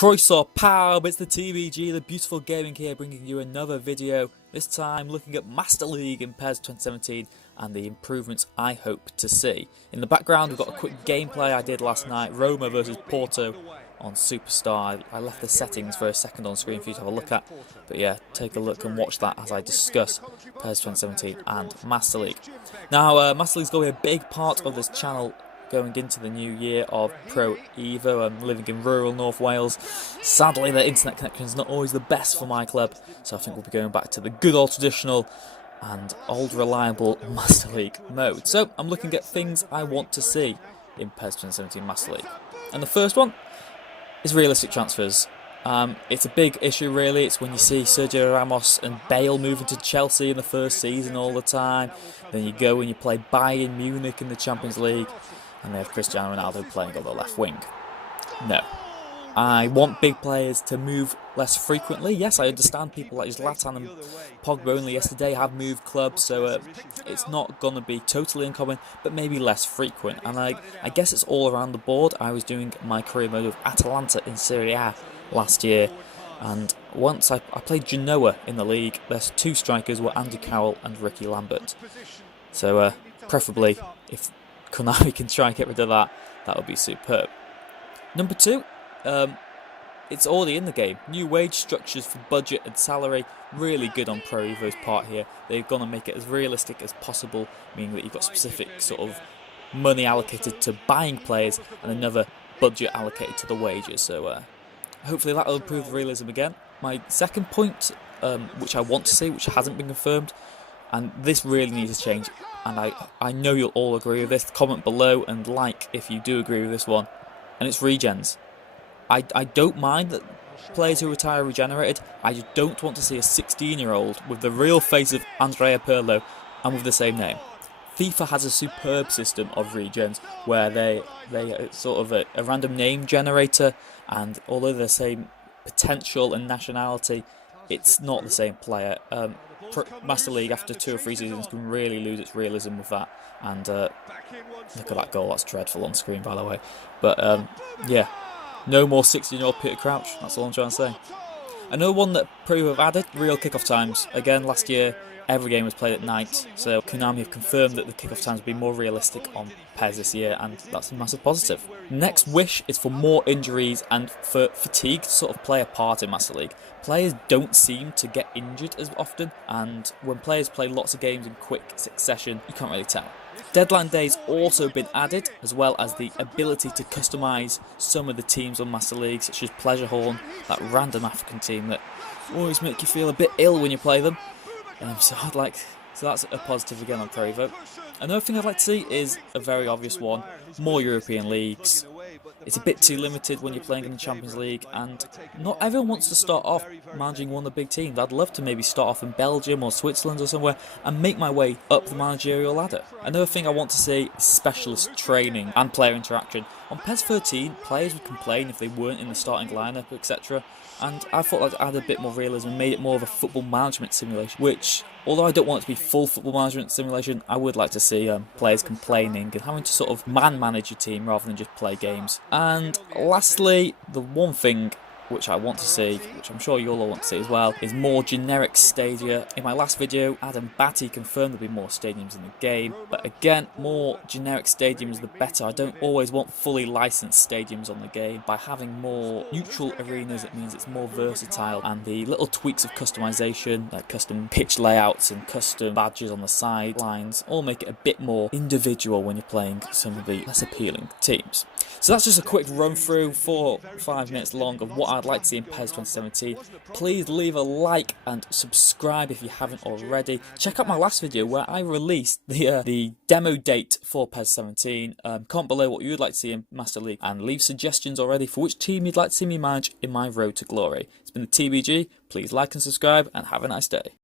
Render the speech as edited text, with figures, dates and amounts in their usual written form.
Croeso pawb, it's the TBG, the beautiful gaming here, bringing you another video, this time looking at Master League in PES 2017 and the improvements I hope to see. In the background we've got a quick gameplay I did last night, Roma versus Porto on Superstar. I left the settings for a second on screen for you to have a look at, but yeah, take a look and watch that as I discuss PES 2017 and Master League. Now Master League's going to be a big part of this channel going into the new year of Pro Evo. I'm living in rural North Wales. Sadly, the internet connection is not always the best for my club, so I think we'll be going back to the good old traditional and old reliable Master League mode. So I'm looking at things I want to see in PES 2017 Master League. And the first one is realistic transfers. It's a big issue really. It's when you see Sergio Ramos and Bale moving to Chelsea in the first season all the time. Then you go and you play Bayern Munich in the Champions League, and they have Cristiano Ronaldo playing on the left wing. No. I want big players to move less frequently. Yes, I understand people like Zlatan and Pogba only yesterday have moved clubs, so it's not going to be totally uncommon, but maybe less frequent. And I guess it's all around the board. I was doing my career mode with Atalanta in Serie A last year, and once I played Genoa in the league, their two strikers were Andy Carroll and Ricky Lambert. So preferably, if Konami can try and get rid of that, that would be superb. Number two, it's already in the game. New wage structures for budget and salary, really good on Pro Evo's part here. They're going to make it as realistic as possible, meaning that you've got specific sort of money allocated to buying players and another budget allocated to the wages. So hopefully that will improve the realism again. My second point, which I want to see, which hasn't been confirmed, and this really needs to change, and I know you'll all agree with this. Comment below and like if you do agree with this one, and it's regens. I don't mind that players who retire are regenerated. I just don't want to see a 16-year-old with the real face of Andrea Pirlo and with the same name. FIFA has a superb system of regens where they are sort of a random name generator, and although they're the same potential and nationality, it's not the same player. Master League after 2 or 3 seasons can really lose its realism with that, and look at that goal, that's dreadful on screen by the way. But yeah, no more 16-year-old Peter Crouch, that's all I'm trying to say. Another one that Pro Evo have added, real kickoff times. Again, last year every game was played at night, so Konami have confirmed that the kickoff times will be more realistic on PES this year, and that's a massive positive. Next wish is for more injuries and for fatigue to sort of play a part in Master League. Players don't seem to get injured as often, and when players play lots of games in quick succession, you can't really tell. Deadline days also been added, as well as the ability to customise some of the teams on Master League, such as Pleasure Horn, that random African team that always make you feel a bit ill when you play them. So that's a positive again on Pro Evo. Another thing I'd like to see is a very obvious one: more European leagues. It's a bit too limited when you're playing in the Champions League, and not everyone wants to start off managing one of the big teams. I'd love to maybe start off in Belgium or Switzerland or somewhere and make my way up the managerial ladder. Another thing I want to see is specialist training and player interaction. On PES 13, players would complain if they weren't in the starting lineup, etc. And I thought I'd add a bit more realism and made it more of a football management simulation, which, although I don't want it to be full football management simulation, I would like to see players complaining and having to sort of manage your team rather than just play games. And lastly, the one thing which I want to see, which I'm sure you'll all want to see as well, is more generic stadia. In my last video, Adam Batty confirmed there'll be more stadiums in the game, but again, more generic stadiums the better. I don't always want fully licensed stadiums on the game. By having more neutral arenas, it means it's more versatile, and the little tweaks of customization, like custom pitch layouts and custom badges on the sidelines, all make it a bit more individual when you're playing some of the less appealing teams. So that's just a quick run through, 4 or 5 minutes long, of what I'd like to see in PES 2017. Please leave a like and subscribe if you haven't already. Check out my last video where I released the demo date for PES 17. Comment below what you would like to see in Master League, and leave suggestions already for which team you'd like to see me manage in my road to glory. It's been the TBG. Please like and subscribe, and have a nice day.